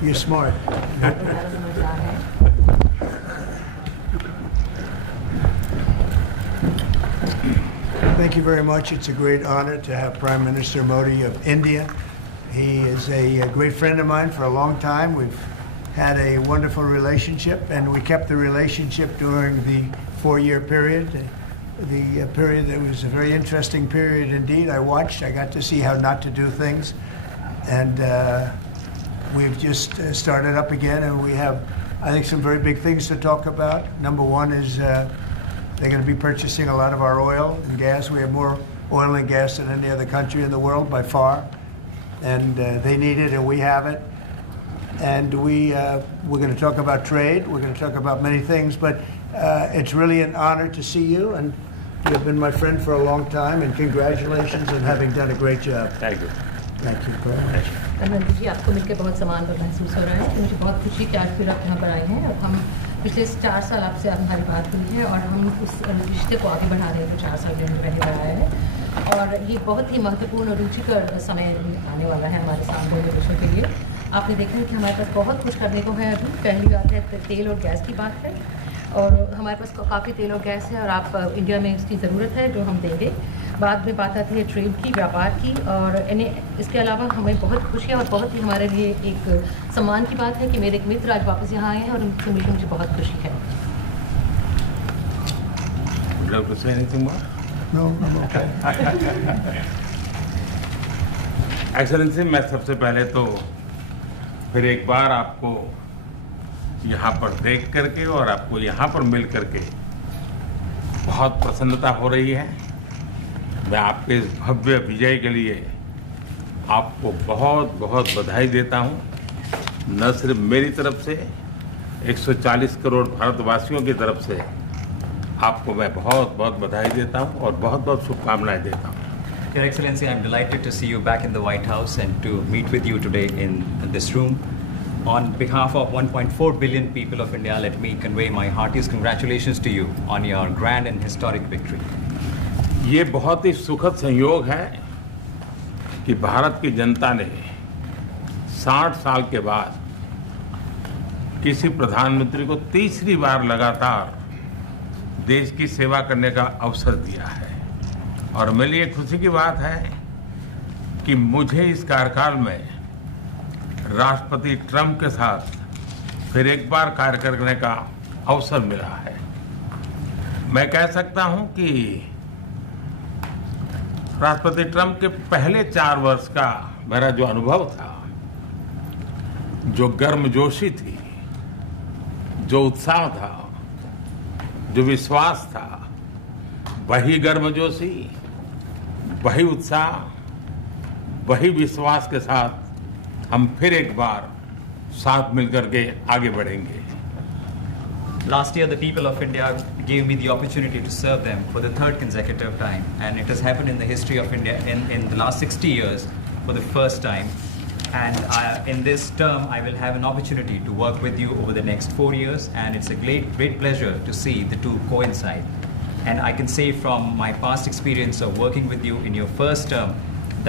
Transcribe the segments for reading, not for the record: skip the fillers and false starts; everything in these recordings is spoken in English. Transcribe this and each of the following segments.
You're smart. Thank you very much. It's a great honor to have Prime Minister Modi of India. He is a great friend of mine for a long time. We've had a wonderful relationship, and we kept the relationship during the 4-year period. The period that was a very interesting period indeed. I got to see how not to do things. And we've just started up again, and we have, I think, some very big things to talk about. Number one is they're going to be purchasing a lot of our oil and gas. We have more oil and gas than any other country in the world by far. And they need it, and we have it. And we're going to talk about trade. We're going to talk about many things. But it's really an honor to see you. And you've been my friend for a long time. And congratulations on having done a great job. Thank you. Thank you very much. Dharmendra ji, आपको मिलकर बहुत सम्मान और महसूस हो रहा है। मुझे बहुत खुशी कि आज फिर आप यहाँ पर आए हैं। अब हम पिछले 4 साल आपसे हमारी बात हुई है और हम उस रिश्ते को आगे बढ़ा रहे हैं जो 4 साल पहले बढ़ाया है। और ये बहुत ही महत्वपूर्ण और रुचिकर समय आने वाला है हमारे सामने देशों के लिए। आपने देखा है कि हमारे पास बहुत कुछ करने को है। अभी पहली बात है तेल और गैस की बात है, और हमारे पास काफ़ी तेल और गैस है और आप इंडिया में इसकी ज़रूरत है जो हम देंगे। बाद में बात आती है ट्रेड की, व्यापार की, और इसके अलावा हमें बहुत खुशी है और बहुत ही हमारे लिए एक सम्मान की बात है कि मेरे एक मित्र आज वापस यहाँ आए हैं और उनसे मिलकर मुझे बहुत खुशी है। एक्सेलेंसी, मैं सबसे पहले तो फिर एक बार आपको यहाँ पर देख करके और आपको यहाँ पर मिल करके बहुत प्रसन्नता हो रही है। मैं आपके इस भव्य विजय के लिए आपको बहुत बहुत बधाई देता हूँ। न सिर्फ मेरी तरफ से, 140 करोड़ भारतवासियों की तरफ से आपको मैं बहुत बहुत बधाई देता हूँ और बहुत बहुत शुभकामनाएं देता हूँ। Your Excellency, I'm delighted to see you back in the White House and to meet with you today in this room. On behalf of 1.4 billion people of India, let me convey my heartiest congratulations to you on your grand and historic victory. ये बहुत ही सुखद संयोग है कि भारत की जनता ने 60 साल के बाद किसी प्रधानमंत्री को तीसरी बार लगातार देश की सेवा करने का अवसर दिया है। और मेरे लिए खुशी की बात है कि मुझे इस कार्यकाल में राष्ट्रपति ट्रंप के साथ फिर एक बार कार्य करने का अवसर मिला है। मैं कह सकता हूं कि राष्ट्रपति ट्रंप के पहले 4 वर्ष का मेरा जो अनुभव था, जो गर्मजोशी थी, जो उत्साह था, जो विश्वास था, वही गर्मजोशी, वही उत्साह, वही विश्वास के साथ हम फिर एक बार साथ मिलकर के आगे बढ़ेंगे। Last year, the people of India gave me the opportunity to serve them for the 3rd consecutive time, and it has happened in the history of India in the last 60 years for the first time. And in this term, I will have an opportunity to work with you over the next 4 years, and it's a great pleasure to see the two coincide. And I can say from my past experience of working with you in your first term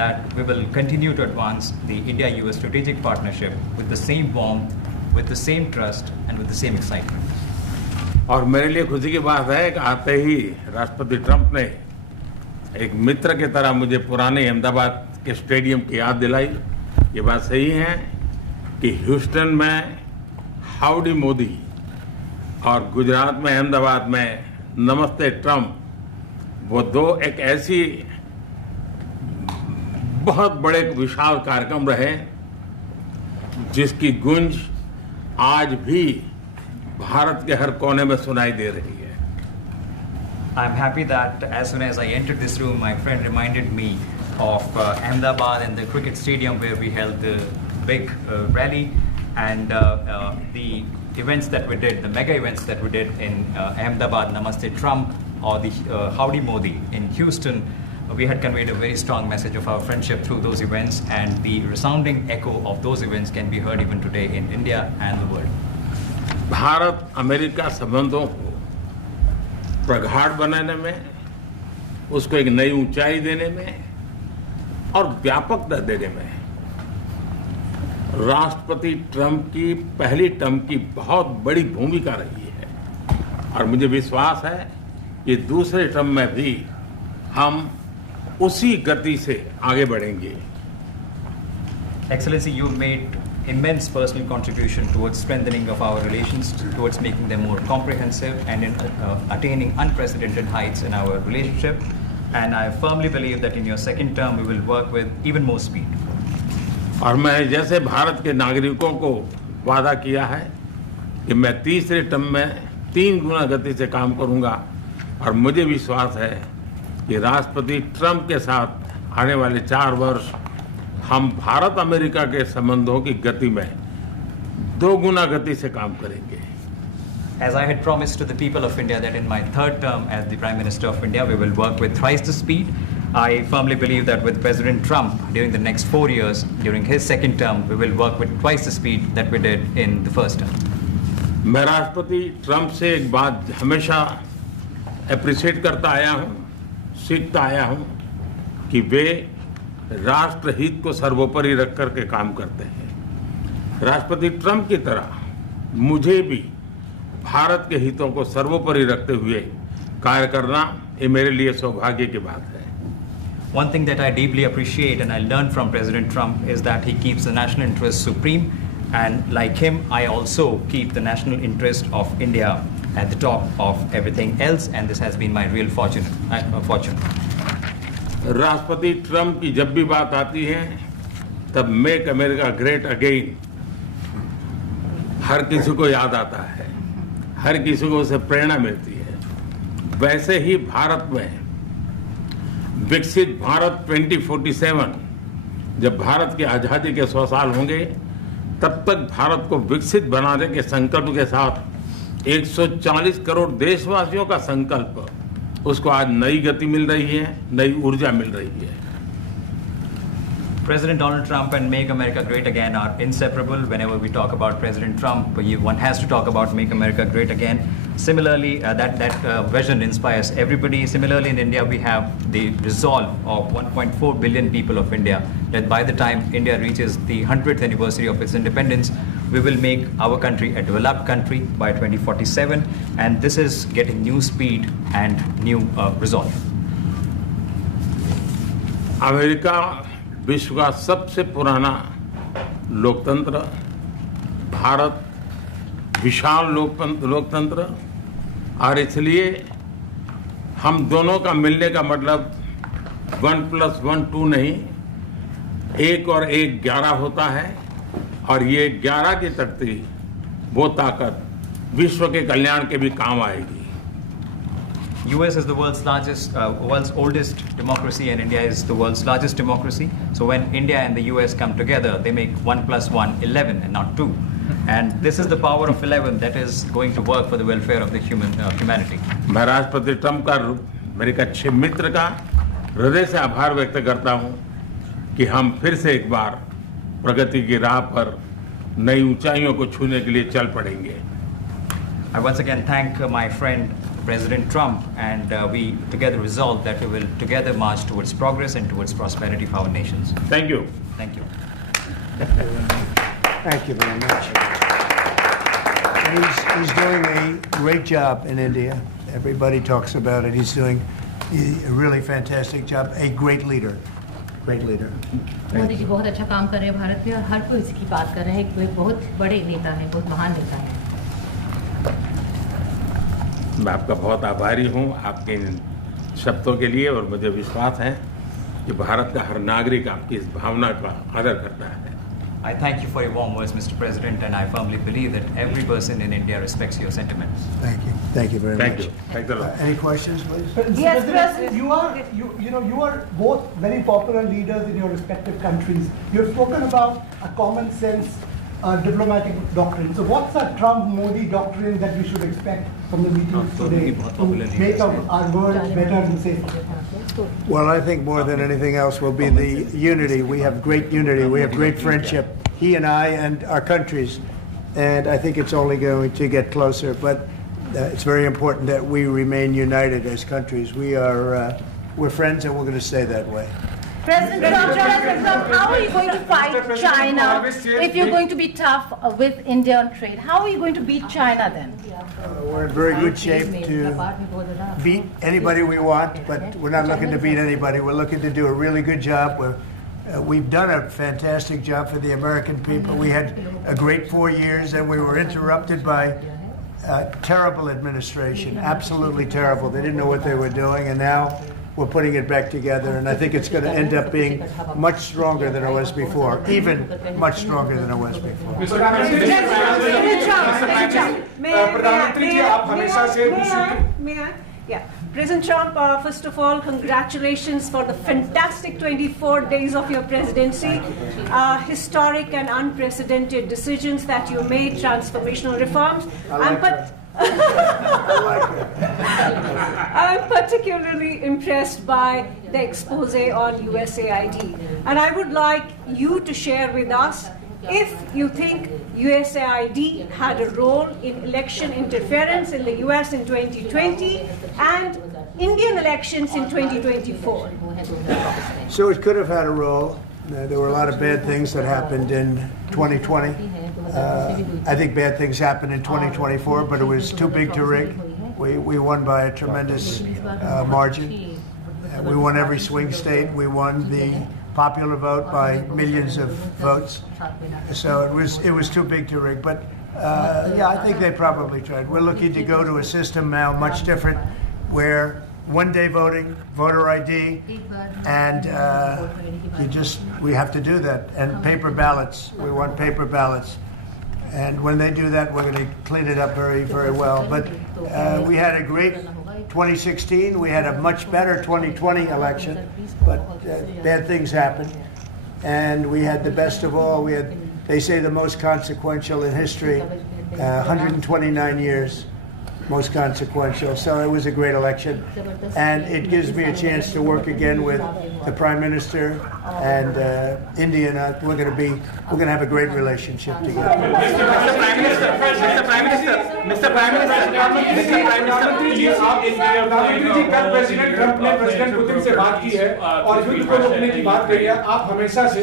that we will continue to advance the India-US strategic partnership with the same warmth, with the same trust, and with the same excitement. और मेरे लिए खुशी की बात है कि आते ही राष्ट्रपति ट्रंप ने एक मित्र की तरह मुझे पुराने अहमदाबाद के स्टेडियम की याद दिलाई। ये बात सही है कि ह्यूस्टन में हाउडी मोदी और गुजरात में अहमदाबाद में नमस्ते ट्रंप, वो दो एक ऐसी बहुत बड़े विशाल कार्यक्रम रहे जिसकी गूंज आज भी भारत के हर कोने में सुनाई दे रही है। I'm happy that as soon as I entered this room, my friend reminded me of Ahmedabad and the cricket stadium where we held the big rally, and the events that we did, the mega events that we did in Ahmedabad, Namaste Trump, or the Howdy Modi in Houston. We had conveyed a very strong message of our friendship through those events, and the resounding echo of those events can be heard even today in India and the world. Bharat America संबंधों को प्रगाढ़ बनाने में, उसको एक नई ऊंचाई देने में और व्यापकता देने में राष्ट्रपति ट्रंप की पहली टर्म की बहुत बड़ी भूमिका रही है और मुझे विश्वास है कि दूसरे टर्म में भी हम उसी गति से आगे बढ़ेंगे। Excellency, you made immense personal contribution towards strengthening of our relations, towards making them more comprehensive and in attaining unprecedented heights in our relationship. And I firmly believe that in your second term, we will work with even more speed. और मैं जैसे भारत के नागरिकों को वादा किया है कि मैं तीसरे टर्म में 3 गुना गति से काम करूंगा और मुझे विश्वास है कि राष्ट्रपति ट्रंप के साथ आने वाले 4 वर्ष हम भारत अमेरिका के संबंधों की गति में 2 गुना गति से काम करेंगे। As I had promised to the people of India that in my third term as the Prime Minister of India, we will work with thrice the speed. I firmly believe that with President Trump during the next 4 years, during his second term, we will work with twice the speed that we did in the first term. मैं राष्ट्रपति Trump से एक बात हमेशा appreciate करता आया हूं, सीखता आया हूं कि वे राष्ट्रहित को सर्वोपरि रख कर के काम करते हैं। राष्ट्रपति ट्रंप की तरह मुझे भी भारत के हितों को सर्वोपरि रखते हुए कार्य करना ये मेरे लिए सौभाग्य की बात है। One thing that I deeply appreciate and I learned from President Trump is that he keeps the national interest supreme, and like him, I also keep the national interest of India at the top of everything else, and this has been my real fortune. राष्ट्रपति Trump की जब भी बात आती है तब make America great again हर किसी को याद आता है, हर किसी को उससे प्रेरणा मिलती है। वैसे ही भारत में विकसित भारत 2047 जब भारत की आज़ादी के 100 साल होंगे तब तक भारत को विकसित बनाने के संकल्प के साथ 140 करोड़ देशवासियों का संकल्प, उसको आज नई गति मिल रही है, नई ऊर्जा मिल रही है। President Donald Trump and Make America Great Again are inseparable. Whenever we talk about President Trump, one has to talk about Make America Great Again. Similarly, that vision inspires everybody. Similarly, in India, we have the resolve of 1.4 billion people of India that by the time India reaches the 100th anniversary of its independence, we will make our country a developed country by 2047. And this is getting new speed and new resolve. America विश्व का सबसे पुराना लोकतंत्र, भारत विशाल लोकतंत्र, और इसलिए हम दोनों का मिलने का मतलब 1+1 2 नहीं, 1 और 1 11 होता है, और ये 11 की तख्ती वो ताकत विश्व के कल्याण के भी काम आएगी। US is the world's oldest democracy, and India is the world's largest democracy. So when India and the US come together, they make 1+1 11 and not 2. And this is the power of 11 that is going to work for the welfare of the humanity. मैं राष्ट्रपति Trump का, मेरे एक अच्छे मित्र का हृदय से आभार व्यक्त करता हूं कि हम फिर से एक बार प्रगति की राह पर नई ऊंचाइयों को छूने के लिए चल पड़ेंगे। I once again thank my friend President Trump, and we together resolve that we will together march towards progress and towards prosperity for our nations. Thank you. Thank you. Thank you very much. And he's doing a great job in India. Everybody talks about it. He's doing a really fantastic job. A great leader. Great leader. Modi ji बहुत अच्छा काम कर रहे हैं भारत में, और हर कोई इसकी बात कर रहे हैं। कोई बहुत बड़े नेता हैं, बहुत महान नेता हैं। मैं आपका बहुत आभारी हूं आपके इन शब्दों के लिए, और मुझे विश्वास है कि भारत का हर नागरिक आपकी इस भावना का आदर करता है। I thank you for your warm words, Mr. President, and I firmly believe that every person in India respects your sentiments. Thank you. Thank you very Thank much. you. Thanks a lot. Any questions, please? Yes, President. You are both very popular leaders in your respective countries. You have spoken about a common sense diplomatic doctrine. So what's a Trump-Modi doctrine that we should expect from the meetings today to make our world better and safer? Well, I think more than anything else will be the unity. We have great unity. We have great friendship, he and I and our countries. And I think it's only going to get closer. But it's very important that we remain united as countries. We're friends, and we're going to stay that way. President Trump, how are you going to fight China if you're going to be tough with India on trade? How are you going to beat China then? We're in very good shape to beat anybody we want, but we're not looking to beat anybody. We're looking to do a really good job. We've done a fantastic job for the American people. We had a great 4 years, and we were interrupted by terrible administration, absolutely terrible. They didn't know what they were doing, and now we're putting it back together, and I think it's going to end up being much stronger than it was before, even much stronger than it was before. President Trump, first of all, congratulations for the fantastic 24 days of your presidency. Historic and unprecedented decisions that you made, transformational reforms. I'm particularly impressed by the expose on USAID. And I would like you to share with us if you think USAID had a role in election interference in the US in 2020 and Indian elections in 2024. So it could have had a role. There were a lot of bad things that happened in 2020. I think bad things happened in 2024, but it was too big to rig. We won by a tremendous margin. We won every swing state. We won the popular vote by millions of votes. So it was too big to rig. But yeah, I think they probably tried. We're looking to go to a system now much different, where one-day voting, voter ID, and we have to do that. And paper ballots. We want paper ballots. And when they do that, we're going to clean it up very, very well. But we had a great 2016. We had a much better 2020 election, but bad things happened. And we had the best of all. We had, they say, the most consequential in history, 129 years. Most consequential. So it was a great election, and it gives me a chance to work again with the Prime Minister and India. And we're going to have a great relationship together. Mr. Prime Minister, president Trump ने president Putin से बात की है और युद्ध को रोकने की बात कही है. आप हमेशा से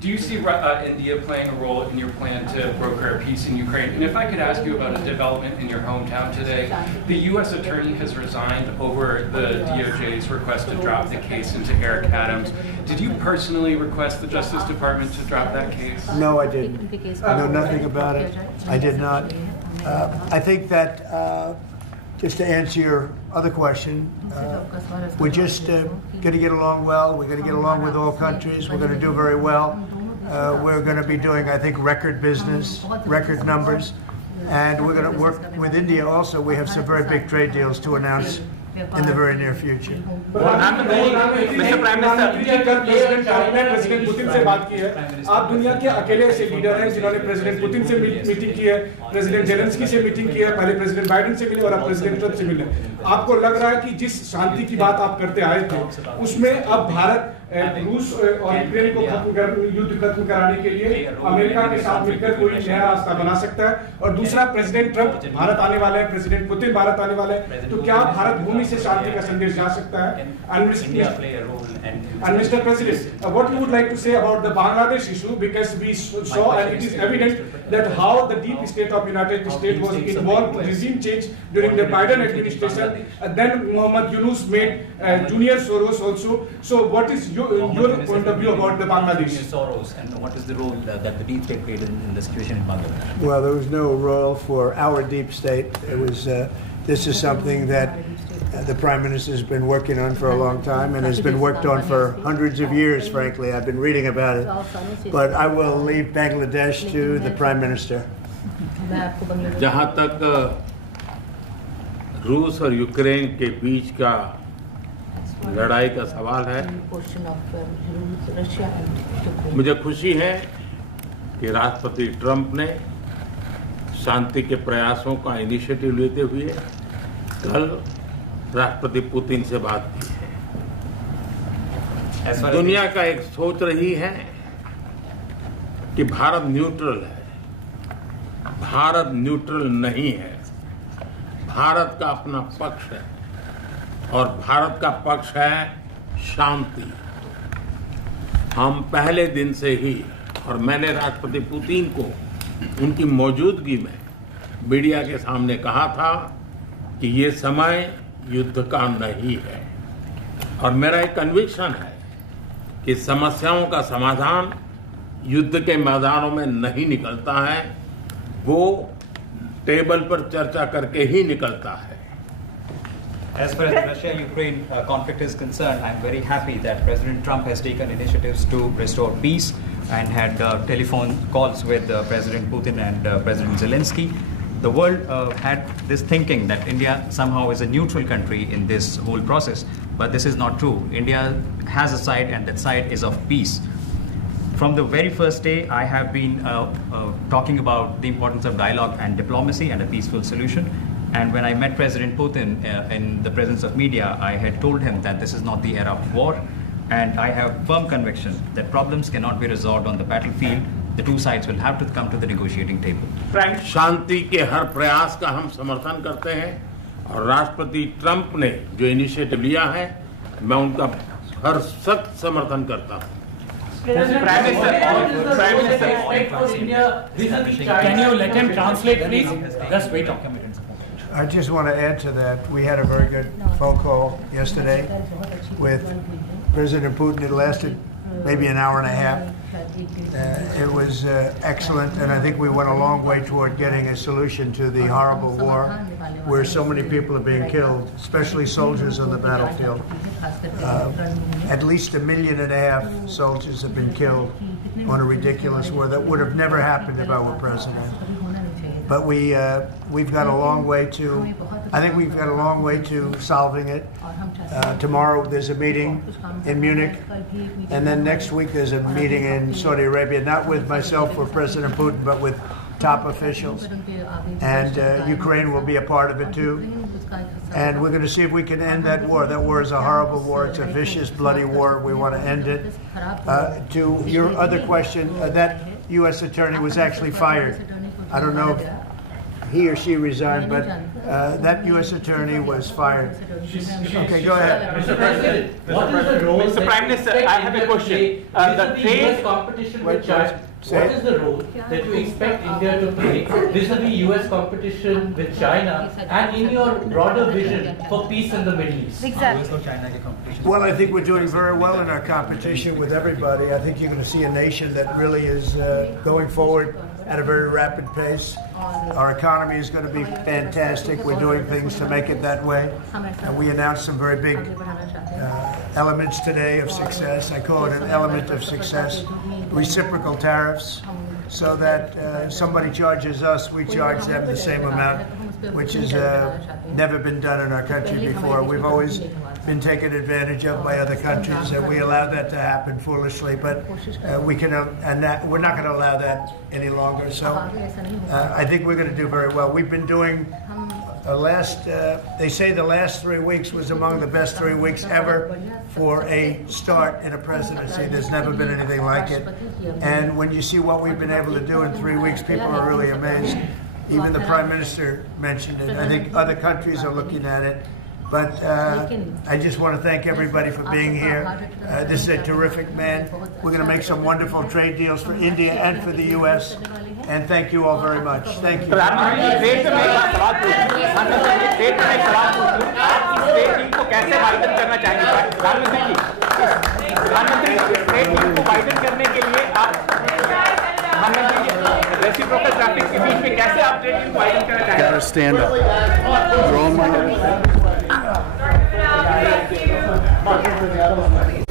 Do you see India playing a role in your plan to broker a peace in Ukraine? And if I could ask you about a development in your hometown today, the U.S. attorney has resigned over the DOJ's request to drop the case into Eric Adams. Did you personally request the Justice Department to drop that case? No, I didn't. I know nothing about it. I did not. I think that, just to answer your other question, we're just going to get along well. We're going to get along with all countries. We're going to do very well. We're going to be doing, I think, record business, record numbers. And we're going to work with India also. We have some very big trade deals to announce in the very near future. Mr. Prime Minister, president Trump ने president Putin से बात की है. आप दुनिया के अकेले ऐसे लीडर हैं जिन्होंने प्रेसिडेंट पुतिन से मीटिंग की है, प्रेसिडेंट जेलेंस्की से मीटिंग की है, पहले प्रेसिडेंट बाइडेन से मिले और अब प्रेसिडेंट ट्रंप से मिले. आपको लग रहा है कि जिस शांति की बात आप करते आए थे, उसमें अब भारत रूस और यूक्रेन को युद्ध खत्म कराने के लिए अमेरिका के साथ मिलकर कोई नया रास्ता बना सकता है? और दूसरा, प्रेसिडेंट ट्रंप भारत आने वाले हैं, प्रेसिडेंट पुतिन भारत आने वाले हैं, तो क्या भारत भूमि से शांति का संदेश जा सकता है? And Mr. President, what you would like to say about the Bangladesh issue, because we saw and it is evident that how the deep state of United States was involved in regime change during the Biden administration. Then Mohammad Yunus made Junior Soros also. So what is your point of view about the Bangladesh? Soros, and what is the role that the deep state played in the situation in Bangladesh? Well, there was no role for our deep state. It was. This is something that the Prime Minister has been working on for a long time and has been worked on for hundreds of years, frankly. I've been reading about it. But I will leave Bangladesh to the Prime Minister. जहाँ तक रूस और Ukraine के बीच का लड़ाई का सवाल है, मुझे खुशी है कि राष्ट्रपति ट्रंप ने शांति के प्रयासों का इनिशिएटिव लेते हुए कल राष्ट्रपति पुतिन से बात की है. दुनिया का एक सोच रही है कि भारत न्यूट्रल है. भारत न्यूट्रल नहीं है. भारत का अपना पक्ष है और भारत का पक्ष है शांति. हम पहले दिन से ही, और मैंने राष्ट्रपति पुतिन को उनकी मौजूदगी में मीडिया के सामने कहा था कि ये समय युद्ध का नहीं है, और मेरा एक कन्विक्शन है कि समस्याओं का समाधान युद्ध के मैदानों में नहीं निकलता है, वो टेबल पर चर्चा करके ही निकलता है। As far as the Russia-Ukraine conflict is concerned, I'm very happy that President Trump has taken initiatives to restore peace and had telephone calls with President Putin and President Zelensky. The world had this thinking that India somehow is a neutral country in this whole process, but this is not true. India has a side, and that side is of peace. From the very first day, I have been talking about the importance of dialogue and diplomacy and a peaceful solution. And when I met President Putin in the presence of media, I had told him that this is not the era of war, and I have firm conviction that problems cannot be resolved on the battlefield. The two sides will have to come to the negotiating table. शांति के हर प्रयास का हम समर्थन करते हैं, और राष्ट्रपति Trump ने जो इनिशिएटिव लिया है, मैं उनका हर सख्त समर्थन करता हूं। Prime Minister, can you let him translate, please? Just wait on. I just want to add to that. We had a very good phone call yesterday with President Putin. It lasted maybe an hour and a half. It was excellent, and I think we went a long way toward getting a solution to the horrible war where so many people are being killed, especially soldiers on the battlefield. At least 1.5 million soldiers have been killed on a ridiculous war that would have never happened if I were president. But we've got a long way to, I think we've got a long way to solving it. Tomorrow there's a meeting in Munich, and then next week there's a meeting in Saudi Arabia, not with myself or President Putin, but with top officials. And Ukraine will be a part of it too. And we're going to see if we can end that war. That war is a horrible war. It's a vicious, bloody war. We want to end it. To your other question, that U.S. attorney was actually fired. I don't know if he or she resigned, but that U.S. attorney was fired. Okay, go ahead. Mr. President, what is the role? Mr. Prime Minister, I have a question. The trade competition with China. What is the role that you expect India to play vis-a-vis U.S. competition with China, and in your broader vision for peace in the Middle East? Exactly. Well, I think we're doing very well in our competition with everybody. I think you're going to see a nation that really is going forward at a very rapid pace. Our economy is going to be fantastic. We're doing things to make it that way. And we announced some very big elements today of success. I call it an element of success. Reciprocal tariffs, so that somebody charges us, we charge them the same amount, which has never been done in our country before. We've always been taken advantage of by other countries, and we allow that to happen foolishly, but we can, and we're not going to allow that any longer. So I think we're going to do very well. We've been doing they say the last 3 weeks was among the best 3 weeks ever for a start in a presidency. There's never been anything like it. And when you see what we've been able to do in 3 weeks, people are really amazed. Even the Prime Minister mentioned it. I think other countries are looking at it. But I just want to thank everybody for being here. This is a terrific man. We're going to make some wonderful trade deals for India and for the U.S. And thank you all very much. Thank you. Gotta stand up. Throw 'em like that.